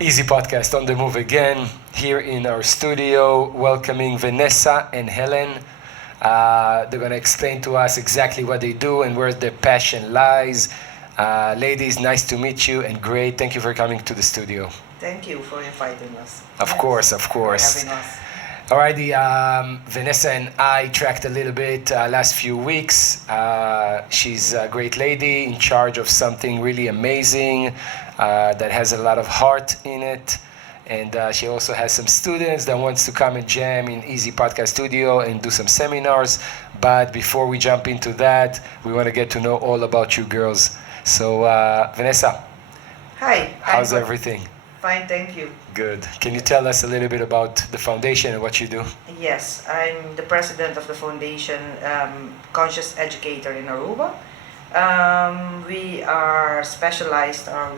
EEZEE podcast on the move again here in our studio, welcoming Vanessa and Helen. They're going to explain to us exactly what they do and where their passion lies. Ladies, nice to meet you and great. Thank you for coming to the studio. Thank you for inviting us. Of course, of course. For having us. Alrighty, Vanessa and I tracked a little bit last few weeks. She's a great lady in charge of something really amazing that has a lot of heart in it. And she also has some students that wants to come and jam in EEZEE Podcast Studio and do some seminars. But before we jump into that, we want to get to know all about you girls. So Vanessa, Hi. how's everything? Fine, thank you. Good. Can you tell us a little bit about the foundation and what you do? Yes, I'm the president of the foundation, Conscious Educator in Aruba. We are specialized, or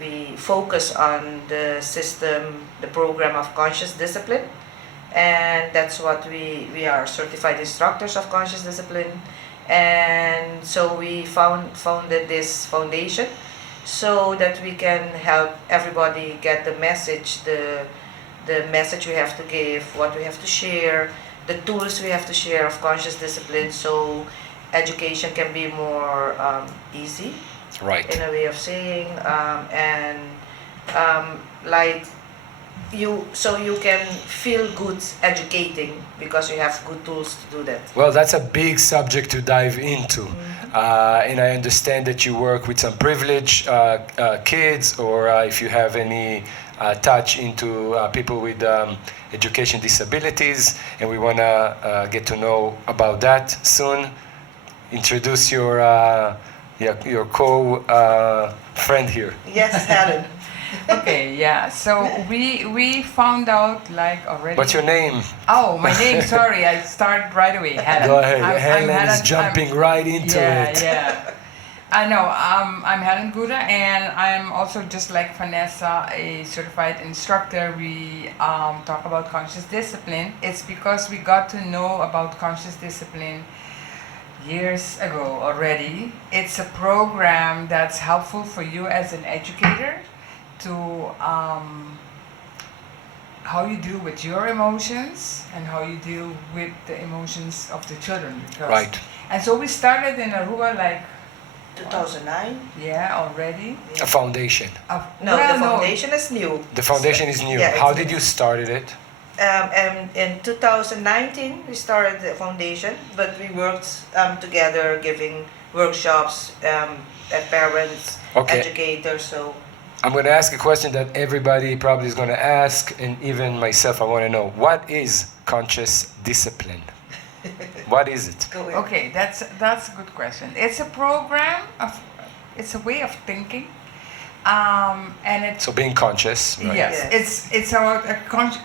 we focus on the system, the program of conscious discipline, and that's what we are certified instructors of conscious discipline. And so we founded this foundation so that we can help everybody get the message, the message we have to give, what we have to share, the tools we have to share of conscious discipline, so education can be more easy, Right. in a way of saying, like so you can feel good educating because you have good tools to do that. Well, that's a big subject to dive into. And I understand that you work with some privileged kids, or if you have any touch into people with education disabilities, and we want to get to know about that soon. Introduce your co-friend here. Yes, Helen. Okay, yeah. So we found out like already. What's your name? Oh, my name. Sorry, I started right away. Helen. Go ahead. I'm Helen is Helen. jumping right into it. Yeah. I know. I'm Helen Gouda, and I'm also, just like Vanessa, a certified instructor. We talk about conscious discipline. It's because we got to know about conscious discipline years ago already. It's a program that's helpful for you as an educator to how you deal with your emotions and how you deal with the emotions of the children. Right. And so we started in Aruba like 2009. already. A foundation. No, the foundation is new. The foundation is new. Yeah, How it's did new. you started it? And in 2019 we started the foundation, but we worked together giving workshops at parents, Okay. educators. So I'm going to ask a question that everybody probably is going to ask, and even myself, I want to know. What is conscious discipline? What is it? go ahead. Okay, that's a good question. It's a program it's a way of thinking, and it's So being conscious, right? Yes, Yes. it's about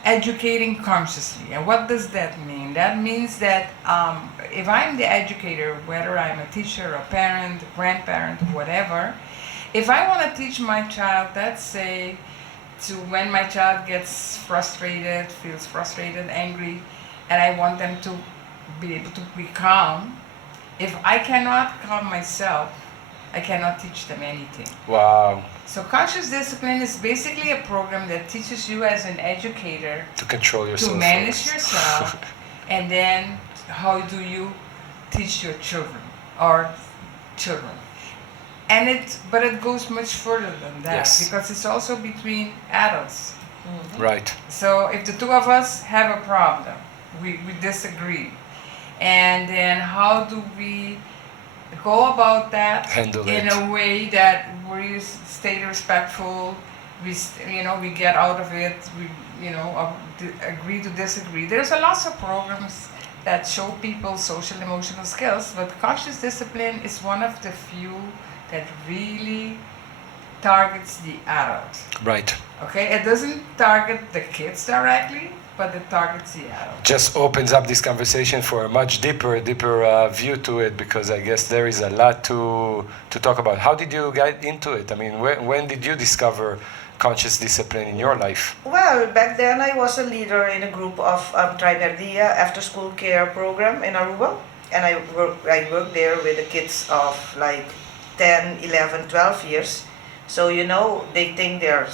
educating consciously. And what does that mean? That means that if I'm the educator, whether I'm a teacher, a parent, a grandparent, whatever, if I want to teach my child, let's say, to when my child gets frustrated, feels frustrated, angry, and I want them to be able to be calm, if I cannot calm myself, I cannot teach them anything. Wow. So conscious discipline is basically a program that teaches you as an educator To control yourself. to manage first. yourself, and then how do you teach your children or children. But it goes much further than that, Yes. because it's also between adults. Right. So if the two of us have a problem, we disagree, and then how do we go about that Handle in it. a way that we stay respectful, we get out of it, we agree to disagree. There's a lots of programs that show people social emotional skills, but conscious discipline is one of the few that really targets the adult. Right. Okay, it doesn't target the kids directly, but it targets the adult. Just opens up this conversation for a much deeper view to it, because I guess there is a lot to talk about. How did you get into it? I mean, when did you discover conscious discipline in your life? Well, back then I was a leader in a group of Trinerdia after school care program in Aruba, and I worked there with the kids of like 10, 11, 12 years. So they think they're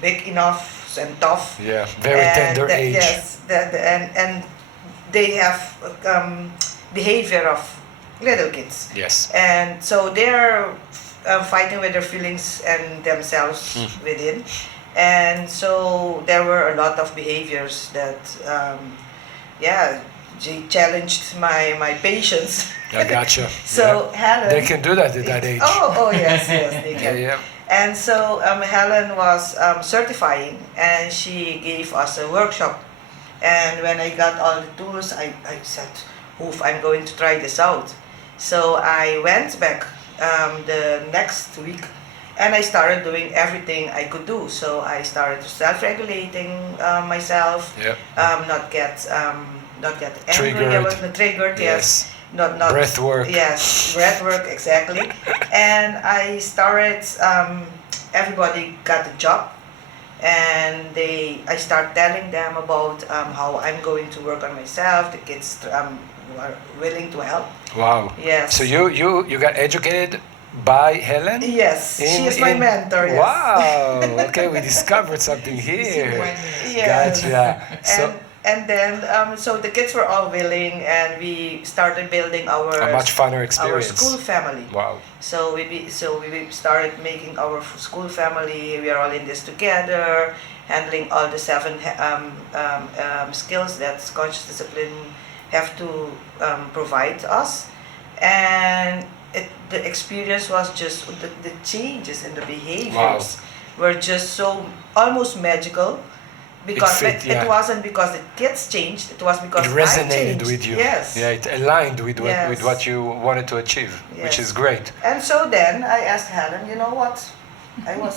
big enough and tough. Yeah, very tender age. Yes, and they have behavior of little kids. Yes. And so they're fighting with their feelings and themselves within. And so there were a lot of behaviors that, yeah, challenged my patience. I gotcha. So yeah. Helen, They can do that at that age. Oh yes, yes, they Yeah, can. yeah. And so Helen was certifying, and she gave us a workshop. And when I got all the tools, I said, "Oof, I'm going to try this out." So I went back the next week, and I started doing everything I could do. So I started self-regulating myself, Yeah. not get angry. Triggered. I wasn't triggered. Yes. Not Breath work. Yes, breath work exactly. And I started. Everybody got a job, and I start telling them about how I'm going to work on myself. The kids were willing to help. Wow. Yes. So you got educated by Helen? Yes, she is my mentor. Yes. Wow. Okay, we discovered something here. Yes. Gotcha. So And then so the kids were all willing, and we started building a much funner our experience. school family. Wow. So we started making our school family. We are all in this together, handling all the 7 skills that conscious discipline have to provide us, and the experience was just the changes in the behaviors were just so almost magical. Because it wasn't because the kids changed, it was because it I resonated changed. with you. Yes. Yeah, it aligned with Yes. with what you wanted to achieve, which Yes. is great. And so then I asked Helen, you know what? I was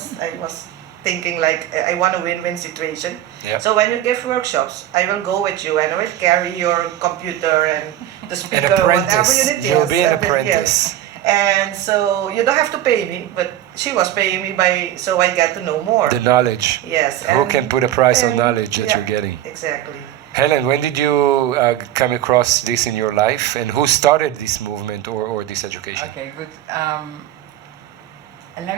thinking like I want a win-win situation. Yeah. So when you give workshops, I will go with you and I will carry your computer and the speaker, An whatever you apprentice. need. You'll be an Yes. apprentice. And so you don't have to pay me, but she was paying me so I get to know more. The knowledge. Yes. Who can put a price on and- knowledge that yeah, you're getting? Exactly. Helen, when did you come across this in your life, and who started this movement or this education? Okay, good. And let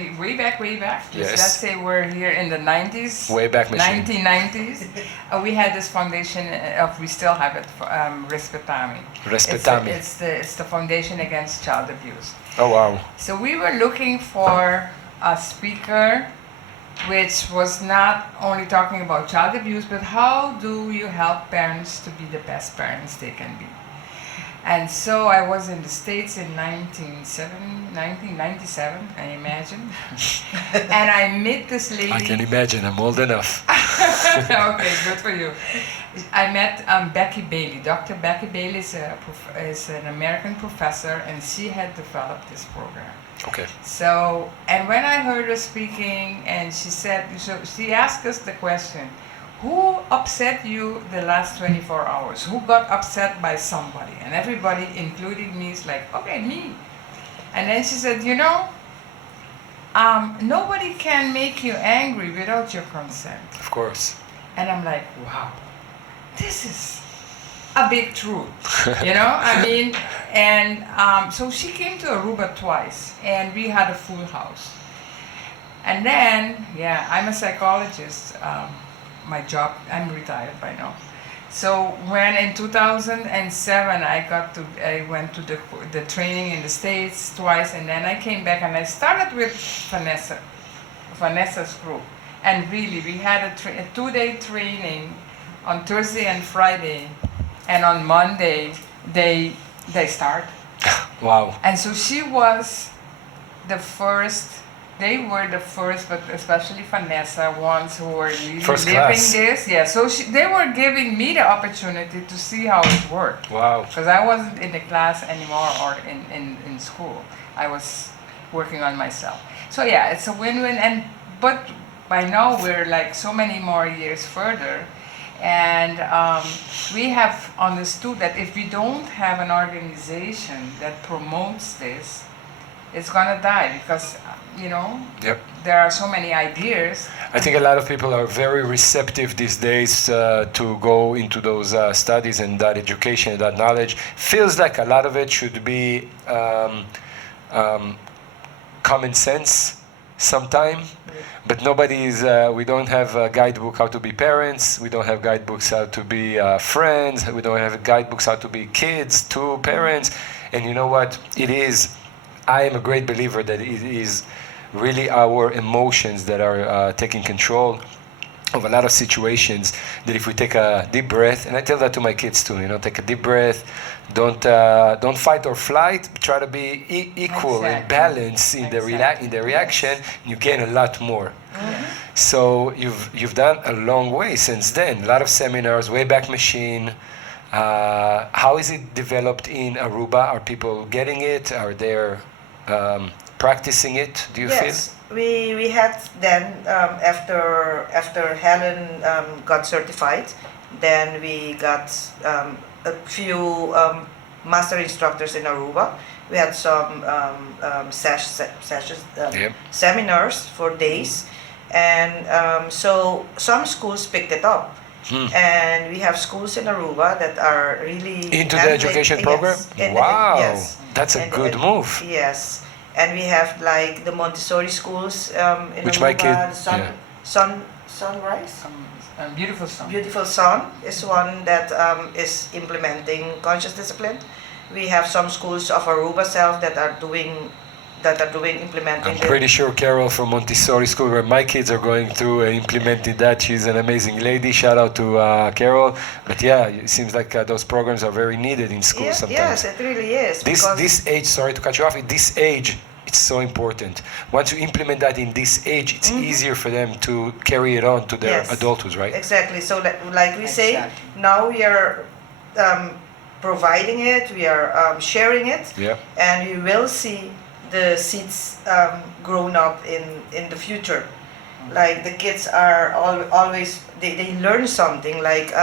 me way back. Yes. Let's say we're here in the 90s. Way back machine. 1990s. We had this foundation we still have it, Respetami. Respetami. It's the foundation against child abuse. Oh wow. So we were looking for a speaker which was not only talking about child abuse, but how do you help parents to be the best parents they can be. And so I was in the States in 1997, I imagine. And I met this lady. I can imagine, I'm old enough. Okay, good for you. I met Becky Bailey. Dr. Becky Bailey is an American professor, and she had developed this program. Okay. So, and when I heard her speaking, and she said, so she asked us the question, who upset you the last 24 hours? Who got upset by somebody? And everybody, including me, is like, okay, me. And then she said, nobody can make you angry without your consent. Of course. And I'm like, wow, this is a big truth, I mean, and so she came to Aruba twice, and we had a full house. And then, I'm a psychologist. My job, I'm retired by now. So when in 2007 I went to the training in the States twice, and then I came back and I started with Vanessa's group. And really, we had a 2-day training on Thursday and Friday, and on Monday they start. Wow. And so she was the first. They were the first, but especially Vanessa, ones who were really First living class. this. Yeah, so they were giving me the opportunity to see how it worked. Wow. Because I wasn't in the class anymore or in school. I was working on myself. So it's a win-win. But by now we're like so many more years further. And we have understood that if we don't have an organization that promotes this, it's gonna die because, Yep. there are so many ideas. I think a lot of people are very receptive these days to go into those studies and that education, that knowledge. Feels like a lot of it should be common sense some time, but nobody is. We don't have a guidebook how to be parents. We don't have guidebooks how to be friends. We don't have guidebooks how to be kids to parents. And you know what? It is. I am a great believer that it is really our emotions that are taking control of a lot of situations. That if we take a deep breath, and I tell that to my kids too, take a deep breath, don't fight or flight, try to be equal and balanced in the reaction, you gain a lot more. So you've done a long way since then, a lot of seminars, Wayback Machine. How is it developed in Aruba? Are people getting it? Are they practicing it? Do you feel? Yes, we had then after Helen got certified, then we got a few master instructors in Aruba. We had some sessions, seminars for days, and so some schools picked it up. And we have schools in Aruba that are really into the education program. Yes, wow, yes. That's a good move. Yes, and we have like the Montessori schools in which Aruba. My kid, Sunrise. Beautiful Sun. Beautiful Sun is one that is implementing conscious discipline. We have some schools of Aruba self that are implementing. I'm pretty sure Carol from Montessori School, where my kids are going through, implementing that. She's an amazing lady. Shout out to Carol. But yeah, it seems like those programs are very needed in schools sometimes. Yes, it really is. This age, sorry to cut you off, at this age, it's so important. Once you implement that in this age, it's easier for them to carry it on to their adulthood, right? Exactly. So like we say, now we are providing it, we are sharing it, and you will see the seeds grown up in the future. Like the kids are always, they learn something like,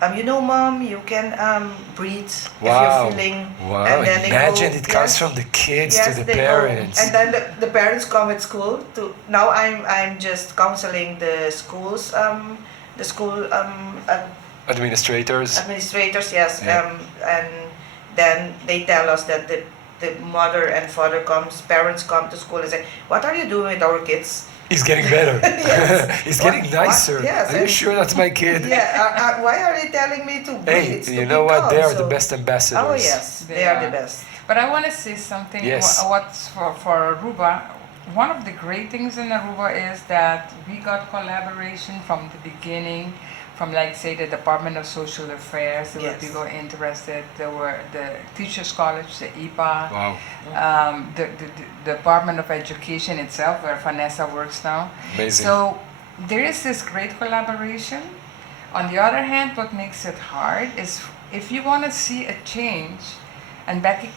Mom, you can breathe if you're feeling. Wow, and then imagine it comes from the kids to the parents. And then the parents come at school to, now I'm just counseling the schools, the school administrators, yes. And then they tell us that the mother and father parents come to school and say, what are you doing with our kids? He's getting better. He's getting nicer. Yes, are you sure that's my kid? Yeah, why are they telling me to breathe? Hey, you know what? They are the best ambassadors. Oh yes, they are the best. But I want to say something. Yes. What's for Aruba, one of the great things in Aruba is that we got collaboration from the beginning, from like say the Department of Social Affairs. There were people interested. There were the Teachers College, the EPA, the Department of Education itself, where Vanessa works now. Amazing. So there is this great collaboration. On the other hand, what makes it hard is if you want to see a change, and Becky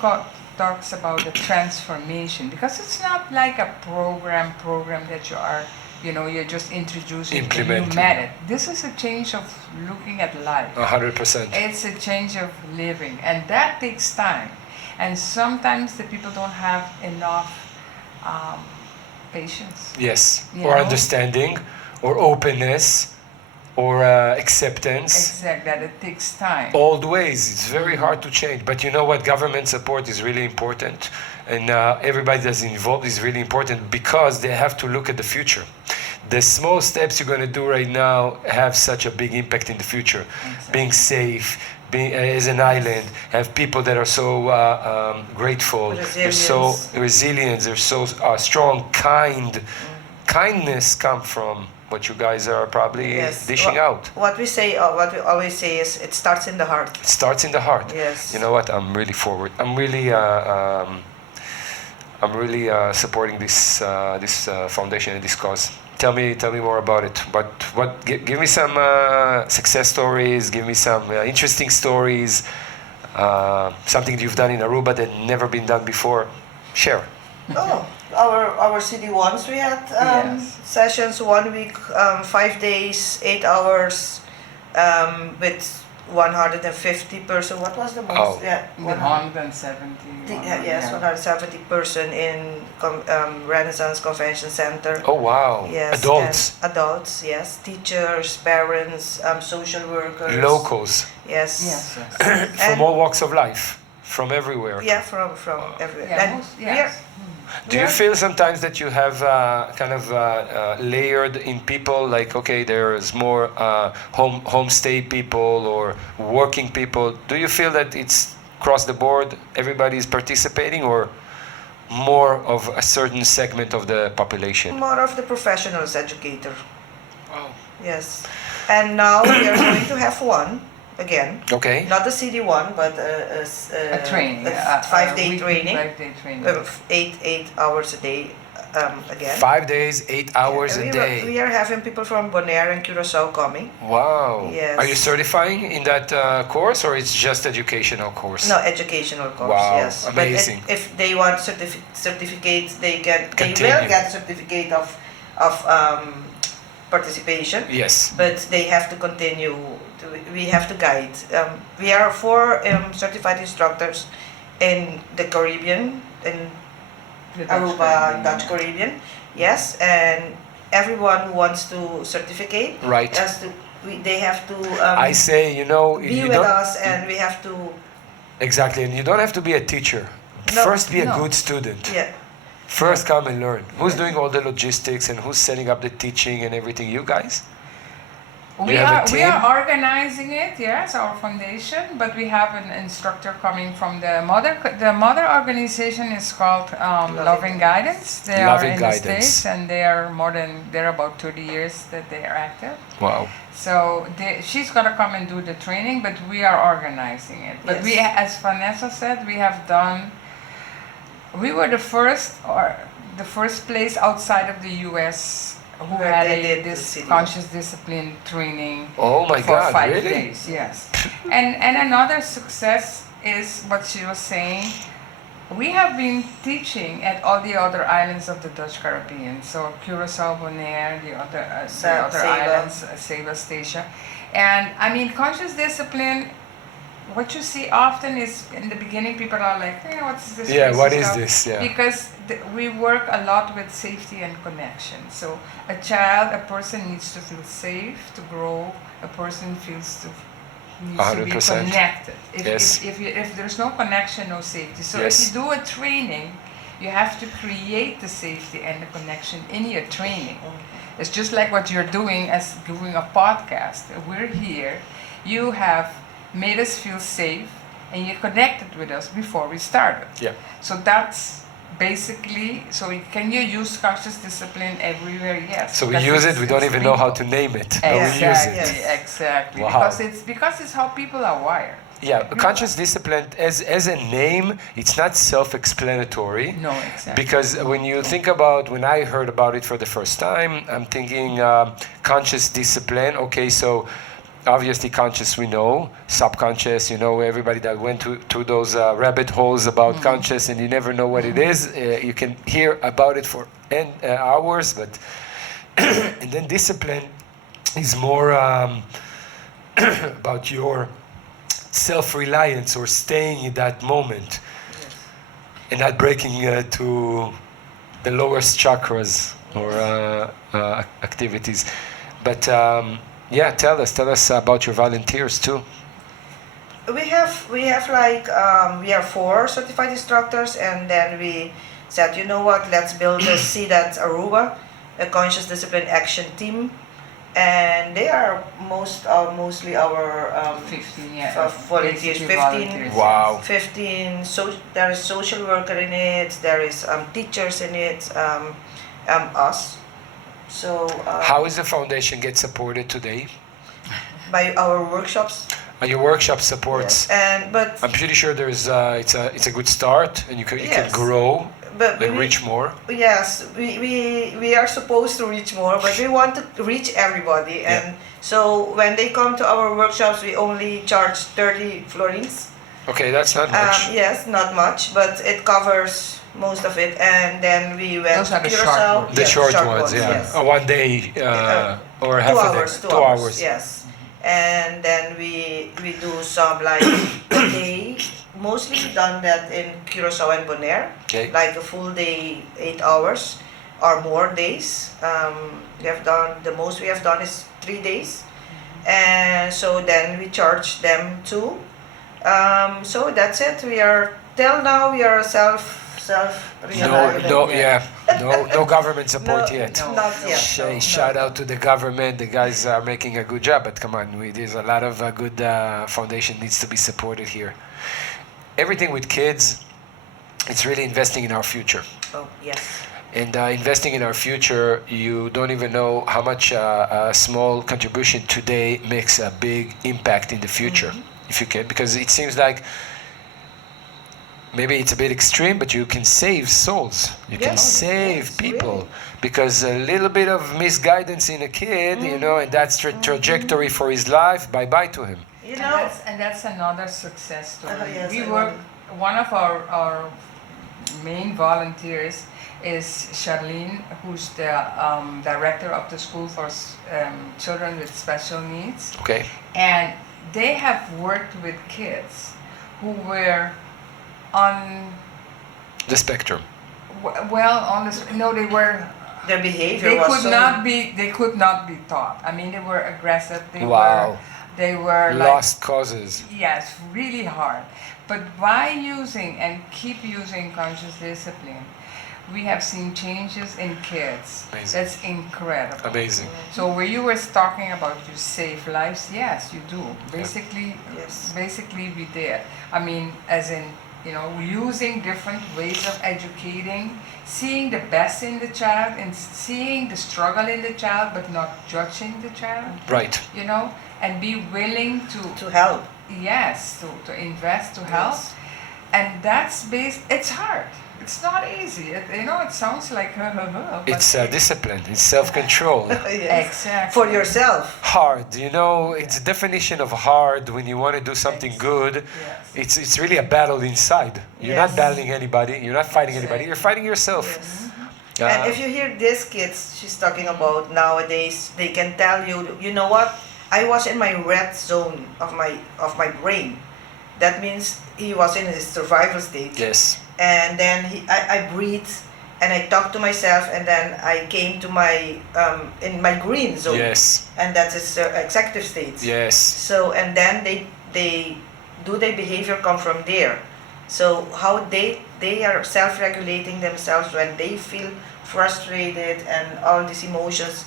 talks about the transformation, because it's not like a program that you are, you're just introducing a new method. This is a change of looking at life. 100%. It's a change of living, and that takes time. And sometimes the people don't have enough patience. Yes, or understanding, or openness, or acceptance. Exactly, that it takes time. Old ways, it's very hard to change. But you know what? Government support is really important. And everybody that's involved is really important because they have to look at the future. The small steps you're going to do right now have such a big impact in the future. Exactly. Being safe, being as an island, have people that are so grateful, they're so resilient, they're so strong, kind. Kindness comes from what you guys are probably dishing out. What we say, what we always say is, it starts in the heart. It starts in the heart. Yes. You know what? I'm really forward. I'm really supporting this foundation and this cause. Tell me more about it. But give me some success stories. Give me some interesting stories. Something you've done in Aruba that never been done before. Share. Oh, our CD1s, we had sessions 1 week, 5 days, 8 hours, with 150 person. What was the most? 170. Yes, 170 person in Renaissance Convention Center. Oh wow! Yes, adults. Yes, teachers, parents, social workers. Locals. Yes. From all walks of life. from everywhere. Yeah, from everywhere. Yeah, And most, we are- yes. Do you feel sometimes that you have kind of layered in people, like, okay, there's more homestay people or working people? Do you feel that it's across the board, everybody is participating, or more of a certain segment of the population? more of the professionals educator. Wow. Yes. And now we are going to have one again. Okay. Not the CD one, but A training, a 5-day weekly training. 5-day training. 8 hours a day again. 5 days, 8 hours Yeah, a we day. We are having people from Bonaire and Curacao coming. Wow. Yes. Are you certifying in that course, or it's just educational course? No, educational course. Wow, Yes. amazing. But if they want certificates, they can. They Continue. will get a certificate of participation. Yes. But they have to continue. We have to guide. We are 4 certified instructors in the Caribbean, in The Dutch Aruba, Caribbean. Dutch Caribbean. Yes, and everyone who wants to certificate Right. has to. They have to I say, be you with don't us, and we have to. exactly, and you don't have to be a teacher. No, First, be a no. good student. Yeah. First, come and learn. Who's doing all the logistics and who's setting up the teaching and everything? You guys? We you have a we team? are organizing it, yes, our foundation, but we have an instructor coming from the mother. The mother organization is called Loving Guidance. They Loving are in Guidance. the States, and they're about 30 years that they are active. Wow. So she's gonna come and do the training, but we are organizing it. But we, Yes. as Vanessa said, we were the first place outside of the U.S. who Where had they did this the city. conscious discipline training Oh my for God, 5 really? days. Yes, and another success is what she was saying. We have been teaching at all the other islands of the Dutch Caribbean, so Curacao, Bonaire, the other Saba. islands, Saba, Statia, and I mean conscious discipline. What you see often is in the beginning, people are like, hey, what's this? Yeah, crazy what is stuff?" this? Yeah. Because we work a lot with safety and connection. So a person needs to feel safe to grow. A person needs to be 100%. connected. Yes. If there's no connection, no safety. So Yes. if you do a training, you have to create the safety and the connection in your training. It's just like what you're doing as doing a podcast. We're here. You have made us feel safe, and you connected with us before we started. Yeah. So that's basically. So can you use conscious discipline everywhere? Yes. So we because use it. it's- We don't it's even know how people. to name it, but we use Exactly. it. Yes. Exactly. Wow. Because it's how people are wired. Yeah, conscious discipline as a name, it's not self-explanatory. No, exactly. Because when I heard about it for the first time, I'm thinking conscious discipline. Okay, so obviously conscious we know, subconscious, everybody that went to those rabbit holes about conscious and you never know what it is. You can hear about it for hours, but and then discipline is more about your self-reliance or staying in that moment and not breaking to the lowest chakras or activities. But tell us about your volunteers too. We have like we are 4 certified instructors, and then we said, you know what, let's build a seat at Aruba, a conscious discipline action team, and they are mostly our 15, yeah. volunteers. Basically 15. volunteers, Wow. 15. So there is social worker in it. There is teachers in it. Us. So How is the foundation get supported today? by our workshops. Your workshop supports. Yes. But I'm pretty sure there's it's a good start, and you can Yes. grow but and we, reach more. Yes, we are supposed to reach more, but we want to reach everybody. Yeah. And so when they come to our workshops, we only charge 30 florins. Okay, that's not much. Yes, not much, but it covers most of it. And then we went Those are to the short Curacao. ones. The Yes, short ones, yeah. Yes. 1 day or half 2 a hours, day. 2 hours. Yes. And then we do some like a day, mostly done that in Curacao and Bonaire, Okay. like a full day, 8 hours or more days. We have done, the most we have done is 3 days. And so then we charge them too. So that's it. We are till now we are No, no government support No, yet. not yet. Shout out to the government. The guys are making a good job, but come on, there's a lot of good foundation needs to be supported here. Everything with kids, it's really investing in our future. Oh yes. And investing in our future, you don't even know how much a small contribution today makes a big impact in the future, if you can, because it seems like maybe it's a bit extreme, but you can save souls. You can save people, really. because a little bit of misguidance in a kid, and that's the trajectory for his life. Bye-bye to him. And that's another success story. Yes, We were one of our main volunteers is Charlene, who's the director of the school for children with special needs. Okay. And they have worked with kids who were on The spectrum. they were. Their behavior They was could so not be. They could not be taught. I mean, they were aggressive. Wow. They were Lost causes. Yes, really hard. But by using and keep using conscious discipline, we have seen changes in kids. Amazing. That's incredible. Amazing. So where you were talking about you save lives, yes, you do. Basically, Yes. basically we did. I mean, as in, using different ways of educating, seeing the best in the child and seeing the struggle in the child, but not judging the child, Right. and be willing to help. yes, to invest, to help. Yes. And that's it's hard. It's not easy. It sounds like but It's discipline. It's self-control. Yes. Exactly. For yourself. Hard. It's a definition of hard when you want to do something good. Yes. It's really a battle inside. You're not Yes. battling anybody. You're not fighting anybody. You're fighting yourself. Yes. Uh, And if you hear these kids she's talking about nowadays, they can tell you, you know what? I was in my red zone of my brain. That means he was in his survival state. yes. And then I breathed and I talked to myself, and then I came to my in my green zone. Yes. And that's his executive state. Yes. So and then they do their behavior come from there. So how they are self-regulating themselves when they feel frustrated and all these emotions,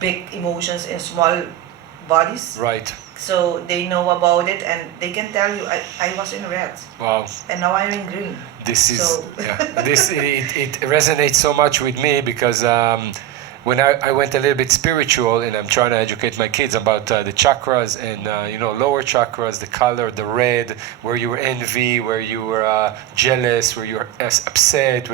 big emotions in small bodies. Right. So they know about it and they can tell you, I was in red Wow. and now I'm in green. This is So- it resonates so much with me because when I went a little bit spiritual and I'm trying to educate my kids about the chakras and lower chakras, the color, the red, where you were envy, where you were jealous, where you were upset,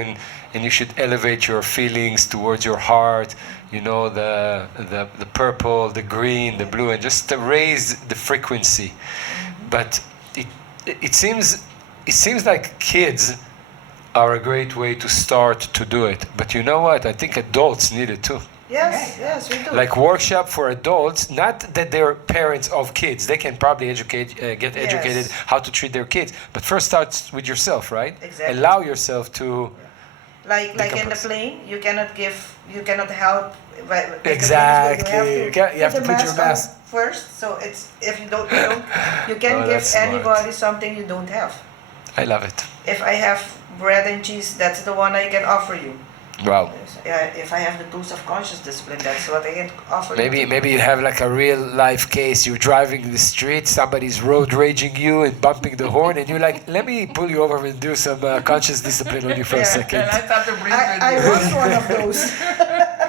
and you should elevate your feelings towards your heart. The purple, the green, the blue, and just to raise the frequency. But it seems like kids are a great way to start to do it. But you know what? I think adults need it too. Yes, yes, we do. Like workshop for adults, not that they're parents of kids. They can probably get educated how to treat their kids. But first starts with yourself, right? Exactly. Allow yourself to... like in the decompress. plane, you cannot help. Exactly. You have to the put your on mask. first. So it's if you don't you can Oh, give that's smart. anybody something you don't have. I love it. If I have bread and cheese, that's the one I can offer you. Wow. If I have the tools of conscious discipline, that's what I can offer you. Maybe you have like a real life case. You're driving the street, somebody's road raging you and bumping the horn, and you're like, let me pull you over and do some conscious discipline on you for a second. And I thought to bring I with you. was one of those.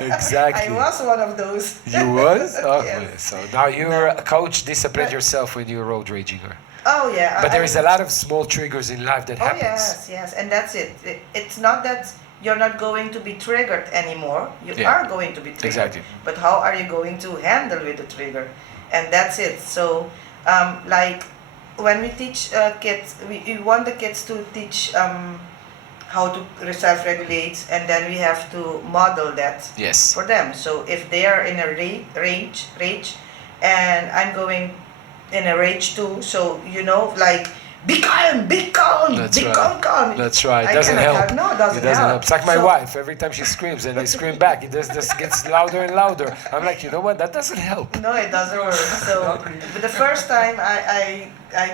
Exactly. I was one of those. You was? Oh, Yes. so now you're a coach, discipline yourself when you're road raging. Oh yeah. But there is a lot of small triggers in life that Oh happens. yes, and that's it. It's not that you're not going to be triggered anymore. You Yeah. are going to be triggered. Exactly. But how are you going to handle with the trigger? And that's it. So, like when we teach kids, we want the kids to teach how to self-regulate, and then we have to model that Yes. for them. So if they are in a rage, and I'm going in a rage too, so like be calm, be calm, That's be right. calm, calm. That's right. I Doesn't cannot help. No, it doesn't help. It's like my So- wife. Every time she screams and I scream back, it just gets louder and louder. I'm like, you know what? That doesn't help. No, it doesn't work. So, but the first time I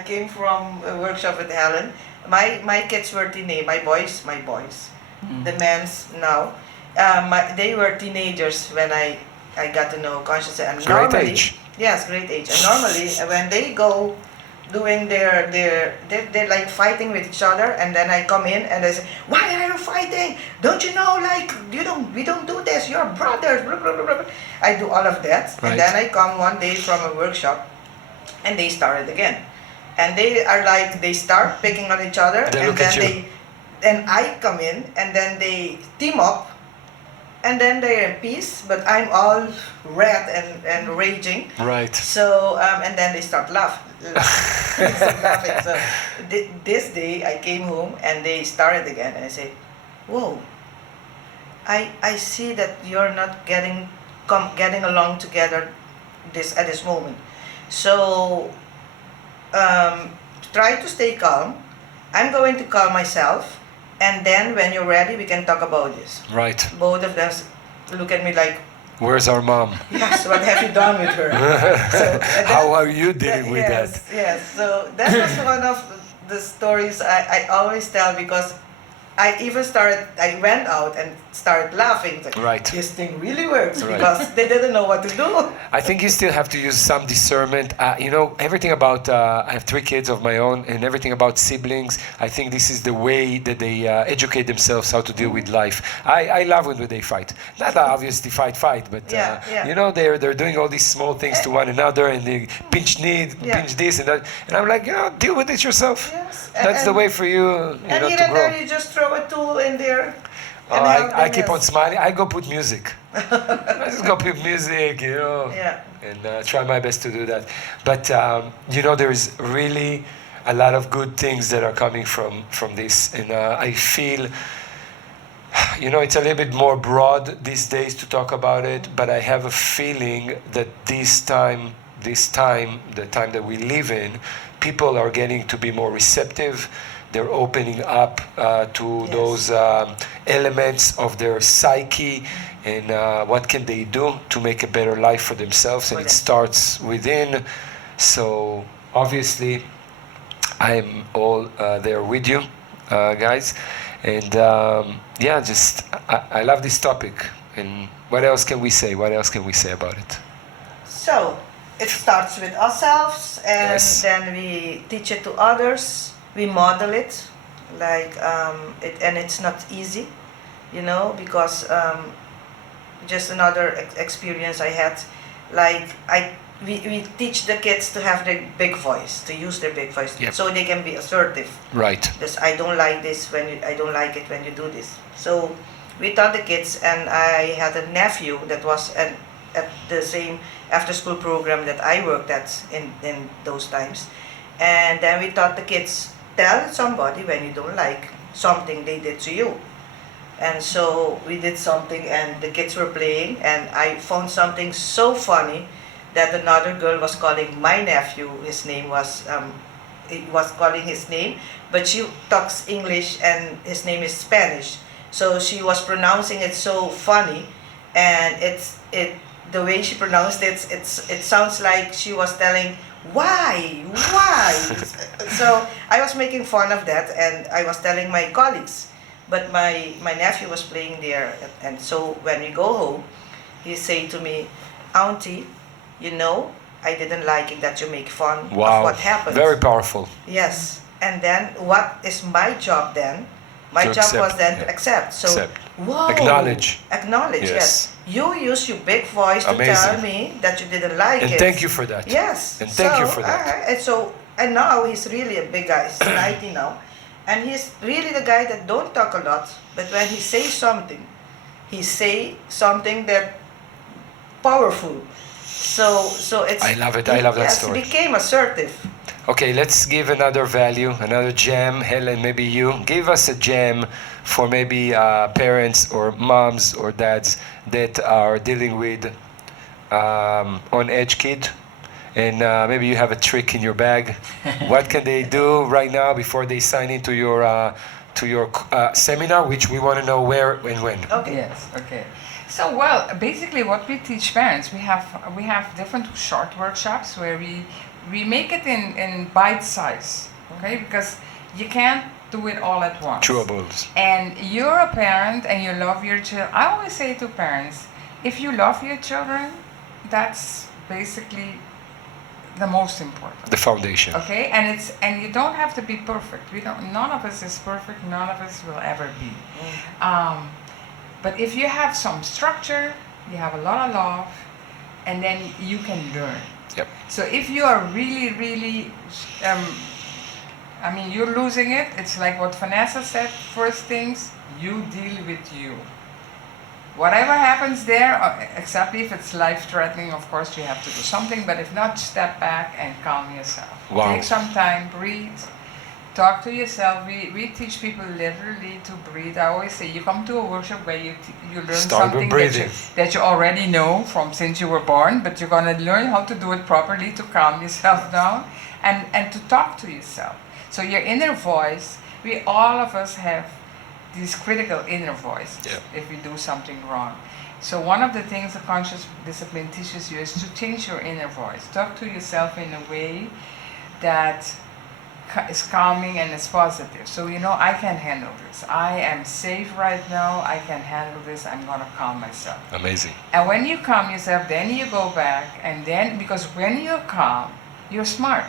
came from a workshop with Helen, my kids were my boys, the men's now, they were teenagers when I got to know consciousness. And Great normally, age. yes, great age. And normally when they go doing they're like fighting with each other, and then I come in and I say, why are you fighting? Don't you know, like, we don't do this, you're brothers, blah, blah, blah, blah. I do all of that. Right. And then I come one day from a workshop and they started again. And they are like, they start picking on each other, They and look at then you. then I come in and then they team up, and then they're in peace, but I'm all red and raging. Right. So, and then they start laughing. They start laughing. So, this day I came home and they started again, and I say, whoa, I see that you're not getting along together at this moment. So, try to stay calm. I'm going to calm myself, and then when you're ready, we can talk about this. Right. Both of them look at me like, Where's our mom? yes, what have you done with her? So, How are you dealing with yes, that? Yes, so that was one of the stories I always tell, because I went out and started laughing. Like, Right. this thing really works, Right. because they didn't know what to do. I think you still have to use some discernment. Everything about, I have 3 kids of my own, and everything about siblings, I think this is the way that they educate themselves how to deal with life. I love when they fight. Not obviously fight, but Yeah. they're doing all these small things to one another, and they pinch this and that. And I'm like, deal with it yourself. Yes. That's the way for you, And to here and grow. there, you just throw a tool in there. Oh, and help I them, keep yes. on smiling. I go put music. I just go put music, Yeah. and try my best to do that. But there is really a lot of good things that are coming from this, and I feel, it's a little bit more broad these days to talk about it. But I have a feeling that the time that we live in, people are getting to be more receptive. They're opening up to Yes. those elements of their psyche, and what can they do to make a better life for themselves, and it starts within. So obviously I'm all there with you, guys, and I love this topic. And what else can we say about it? So, it starts with ourselves, and Yes. then we teach it to others. We model it, and it's not easy, because just another experience I had, we teach the kids to have their big voice, to use their big voice, Yep. so they can be assertive. Right. This, I don't like this I don't like it when you do this. So we taught the kids, and I had a nephew that was at the same after-school program that I worked at in those times, and then we taught the kids, tell somebody when you don't like something they did to you. And so we did something, and the kids were playing, and I found something so funny that another girl was calling my nephew. His name was calling his name, but she talks English and his name is Spanish. So she was pronouncing it so funny, and the way she pronounced it, it sounds like she was telling, why? So I was making fun of that, and I was telling my colleagues, but my nephew was playing there, and so when we go home, he said to me, Auntie, I didn't like it that you make fun of what happened. Very powerful. Yes, and then what is my job then? My To job accept, was then yeah. to accept. So, Accept. whoa. Acknowledge. Yes. Yes. You use your big voice to Amazing. tell me that you didn't like And it. thank you for that. Yes. And thank you for that. And now he's really a big guy. He's 90 now. And he's really the guy that don't talk a lot, but when he says something, he say something that powerful. So it's. I love it. I love that yes, story. He became assertive. Okay, let's give another value, another gem. Helen, maybe you. Give us a gem for maybe parents or moms or dads that are dealing with on-edge kid, and maybe you have a trick in your bag. What can they do right now before they sign into your seminar, which we want to know where and when? Okay. Yes. Okay. So well, basically, what we teach parents, we have different short workshops where we make it in bite size. Okay, because you can't do it all at once. Chewables. And you're a parent and you love your children. I always say to parents, if you love your children, that's basically the most important. The foundation. Okay, and you don't have to be perfect. None of us is perfect. None of us will ever be. But if you have some structure, you have a lot of love, and then you can learn. Yep. So if you are really, really, you're losing it. It's like what Vanessa said. First things, you deal with you. Whatever happens there, except if it's life-threatening, of course you have to do something. But if not, step back and calm yourself. Wow. Take some time, breathe, talk to yourself. We teach people literally to breathe. I always say you come to a workshop where you learn Start with something breathing. that you already know from since you were born, but you're gonna learn how to do it properly to calm yourself down and to talk to yourself. So your inner voice, all of us have these critical inner voices if we do something wrong. So one of the things the conscious discipline teaches you is to change your inner voice. Talk to yourself in a way that is calming and is positive. So I can handle this. I am safe right now. I can handle this. I'm going to calm myself. Amazing. And when you calm yourself, then you go back, and then because when you're calm, you're smart.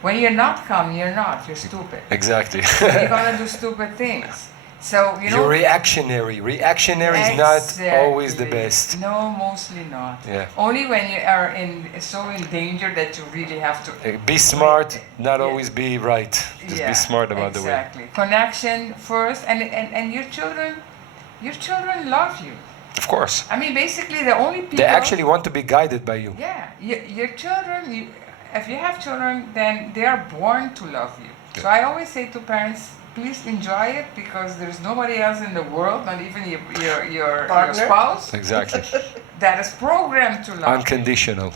When you're not calm, you're not. You're stupid. Exactly. You're gonna do stupid things. So you're reactionary. Reactionary is not always the best. No, mostly not. Yeah. Only when you are so in danger that you really have to be smart, not always be right. Just be smart about the way. Exactly. Connection first, and your children love you. Of course. I mean, basically, the only people they actually want to be guided by you. Yeah, your children. If you have children, then they are born to love you. So I always say to parents, please enjoy it, because there's nobody else in the world, not even your spouse, exactly, that is programmed to love unconditional.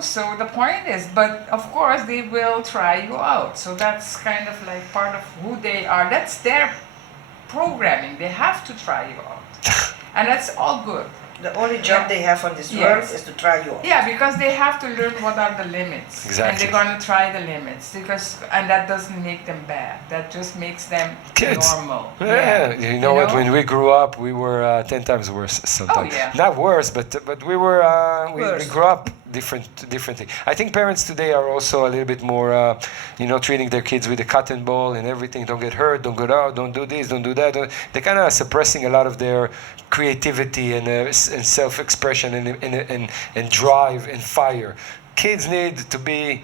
So the point is, but of course they will try you out. So that's kind of like part of who they are. That's their programming. They have to try you out. And that's all good. The only job they have on this earth is to try you out. Yeah, because they have to learn what are the limits. Exactly. And they're going to try the limits, and that doesn't make them bad. That just makes them kids. Normal. Yeah. You know what? When we grew up, we were 10 times worse sometimes. Oh, yeah. Not worse, but we were we grew up differently. I think parents today are also a little bit more, treating their kids with a cotton ball and everything. Don't get hurt. Don't go out. Don't do this. Don't do that. They're kind of suppressing a lot of their creativity and self-expression and drive and fire. Kids need to be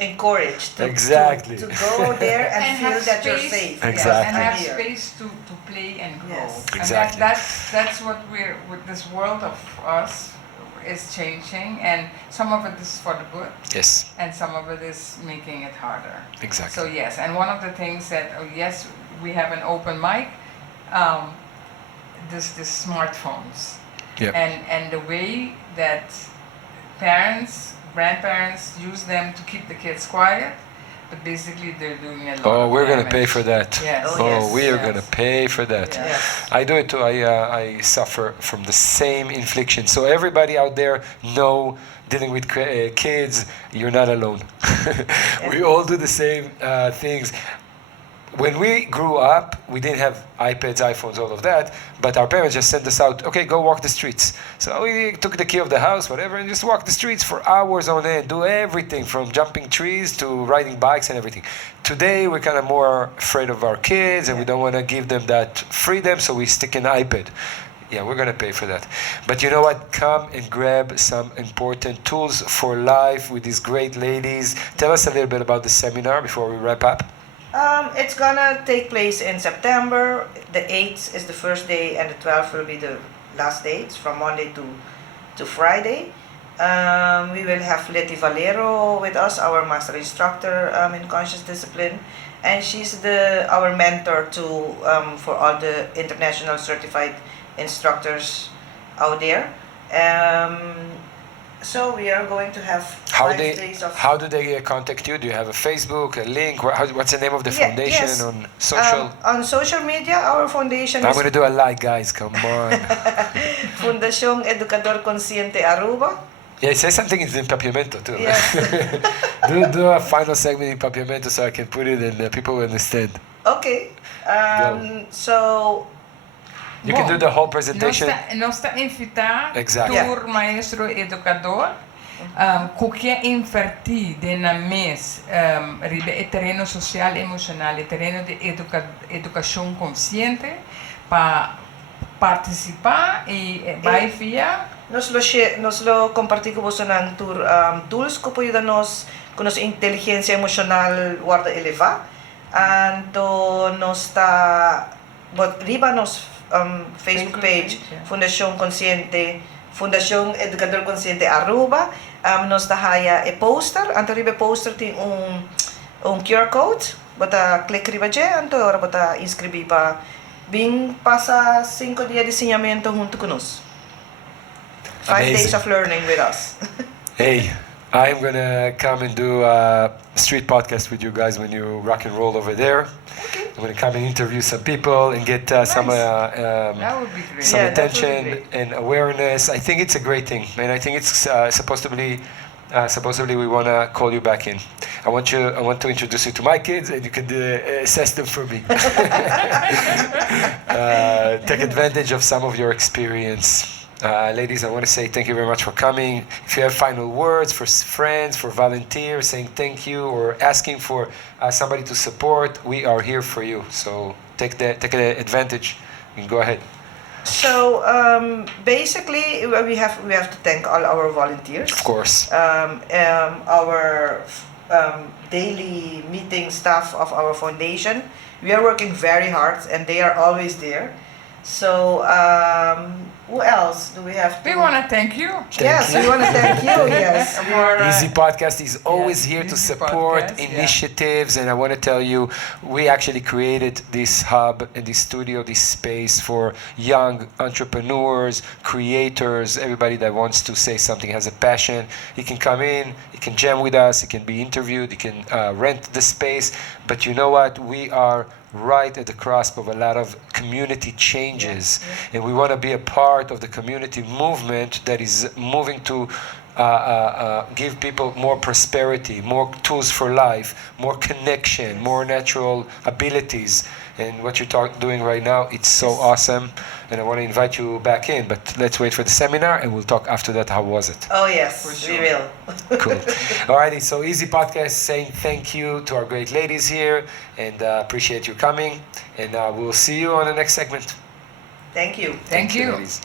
encouraged to go there and feel that you're safe. Exactly. And have space to play and grow. Yes. Exactly. And that's what with this world of us is changing, and some of it is for the good. Yes. And some of it is making it harder. Exactly. So yes, and one of the things that we have an open mic, this smartphones. Yep. And the way that grandparents use them to keep the kids quiet, but basically they're doing a lot. Oh, we're damage. gonna pay for that. Yes. We are gonna pay for that. Yes. I do it too. I suffer from the same infliction. So everybody out there know, dealing with kids, you're not alone. We all do the same things. When we grew up, we didn't have iPads, iPhones, all of that, but our parents just sent us out, okay, go walk the streets. So we took the key of the house, whatever, and just walked the streets for hours on end, do everything from jumping trees to riding bikes and everything. Today, we're kind of more afraid of our kids, and we don't want to give them that freedom, so we stick an iPad. Yeah, we're going to pay for that. But you know what? Come and grab some important tools for life with these great ladies. Tell us a little bit about the seminar before we wrap up. It's gonna take place in September. The 8th is the first day, and the 12th will be the last day. It's from Monday to Friday. We will have Leti Valero with us, our master instructor in conscious discipline, and she's our mentor for all the international certified instructors out there. So we are going to have How 5 days of. how do they contact you? Do you have a Facebook, a link? What's the name of the Yeah, foundation yes. on social? On social media, our foundation I'm is gonna do a like, guys. Come on. Fundación Educador Consciente Aruba. Yeah, say something in Papiamento too. Yes. do a final segment in Papiamento so I can put it and people will understand. Okay. So You can do the whole Nós presentation. está invitar Exactly. tur maestro educador qualquer invertir na mês ribe terreno social emocional e terreno de educação consciente para participar e vai via nos lo compartimos en tur tools que pueden nos con nuestra inteligencia emocional guarda eleva anto nos está riba nos Facebook page yeah. Fundación Educador Consciente Aruba nos da haya e poster anto riba poster tem QR code bota click riba je anto ora bota inscrever para bem passa 5 dias de ensinamento junto conosco. 5 Amazing. days of learning with us. Hey, I'm gonna come and do a street podcast with you guys when you rock and roll over there. Okay. I'm gonna come and interview some people and get some that would be great. some Yeah, that would be attention great. and awareness. I think it's a great thing, and I think it's supposedly we want to call you back in. I want to introduce you to my kids, and you can assess them for me. Take advantage of some of your experience. Ladies, I want to say thank you very much for coming. If you have final words for friends, for volunteers, saying thank you, or asking for somebody to support, we are here for you. So take the advantage and go ahead. So basically, we have to thank all our volunteers. Of course. Our daily meeting staff of our foundation. We are working very hard, and they are always there. So who else do we have to? We want to thank you. Yes, we want to thank you. Yes, for EEZEE Podcast is always Yes, here to EEZEE support Podcast, yeah. initiatives, and I want to tell you, we actually created this hub and this studio, this space for young entrepreneurs, creators, everybody that wants to say something, has a passion. You can come in, you can jam with us, you can be interviewed, you can rent the space. But you know what? We are right at the cusp of a lot of community changes, and we want to be a part of the community movement that is moving to give people more prosperity, more tools for life, more connection, more natural abilities. And what you're doing right now, it's so awesome, and I want to invite you back in, but let's wait for the seminar and we'll talk after that. How was it? Oh yes, For we sure. will. Cool. Alrighty, so EEZEE Podcast saying thank you to our great ladies here, and appreciate you coming, and we'll see you on the next segment. Thank you. Thank you. ladies.